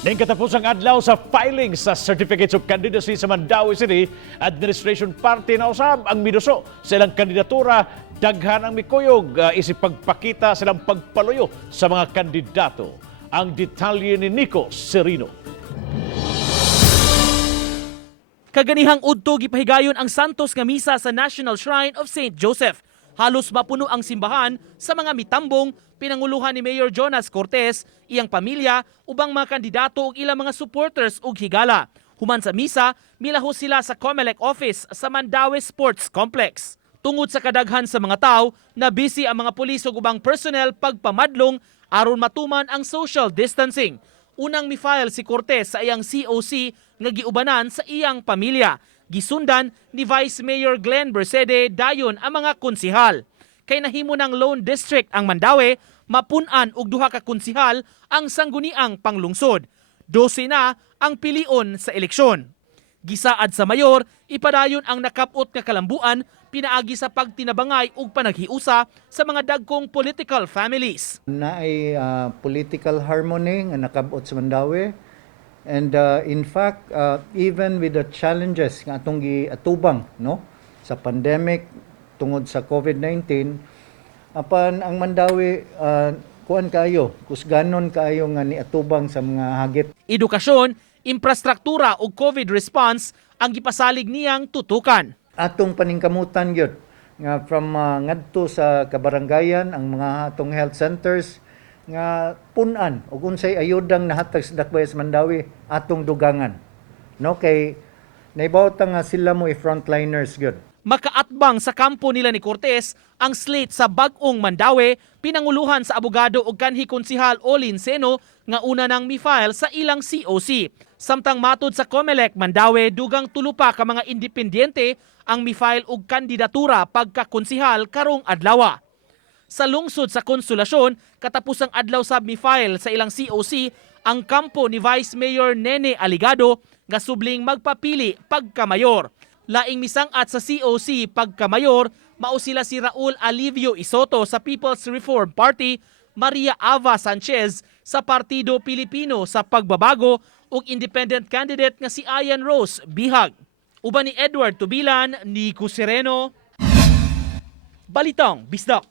Ning katapos ang adlaw sa filing sa Certificates of Candidacy sa Mandaue City, Administration Party na usab ang miduso sa ilang kandidatura, daghan ang mikuyog isip pagpakita silang pagpaluyo sa mga kandidato. Ang detalye ni Nico Serino. Kaganihang udto gipahigayon ang Santos nga misa sa National Shrine of St. Joseph. Halos mapuno ang simbahan sa mga mitambong pinanguluhan ni Mayor Jonas Cortez, iyang pamilya, ubang mga kandidato ug ilang mga supporters ug higala. Human sa misa, milahos sila sa COMELEC office sa Mandaue Sports Complex. Tungod sa kadaghan sa mga tao, na busy ang mga pulis ug ubang personnel pagpamadlong aron matuman ang social distancing. Unang mi-file si Cortez sa iyang COC nga giubanan sa iyang pamilya. Gisundan ni Vice Mayor Glenn Bersede dayon ang mga konsihal. Kay nahimo ng Lone District ang Mandaue, mapunan og duha ka konsihal ang sangguniang panglungsod. 12 na ang pilion sa eleksyon. Gisaad sa mayor, ipadayon ang nakapot nga kalambuan pinaagi sa pagtinabangay ug panaghiusa sa mga dagkong political families. Naay political harmony nga nakabot sa Mandaue. And in fact, even with the challenges nga atong giatubang no sa pandemic tungod sa COVID-19, apan ang Mandaue kuan kayo, kusganon kayo nga niatubang sa mga hagit. Edukasyon, infrastruktura ug COVID response ang gipasalig niyang tutukan. Atong paningkamutan gyud nga from ngadto sa kabarangayan ang mga atong health centers nga punan ug unsay ayudang nahatag sa dakbayan sa Mandaue atong dugangan. No kay naibawta nga sila mo frontliners gyud. Makaatbang sa kampo nila ni Cortez ang slate sa bag-ong Mandaue, pinanguluhan sa abogado ug kanhi konsihal Olin Seno nga una nang mi-file sa ilang COC. Samtang matud sa COMELEC Mandaue, dugang tulo pa ka mga independyente ang mi-file og kandidatura pagka-konsihal karong adlaw. Sa lungsod sa Konsolasyon, katapos ang adlaw sab mi-file sa ilang COC ang kampo ni Vice Mayor Nene Aligado nga subling magpapili pagka-mayor. Laing misangat sa COC pagka-mayor, mao sila si Raul Alivio Isoto sa People's Reform Party, Maria Ava Sanchez sa Partido Pilipino sa Pagbabago ug independent candidate nga si Ayan Rose Bihag. Uban ni Edward Tubilan, Nico Sereno, Balitang Bisdak.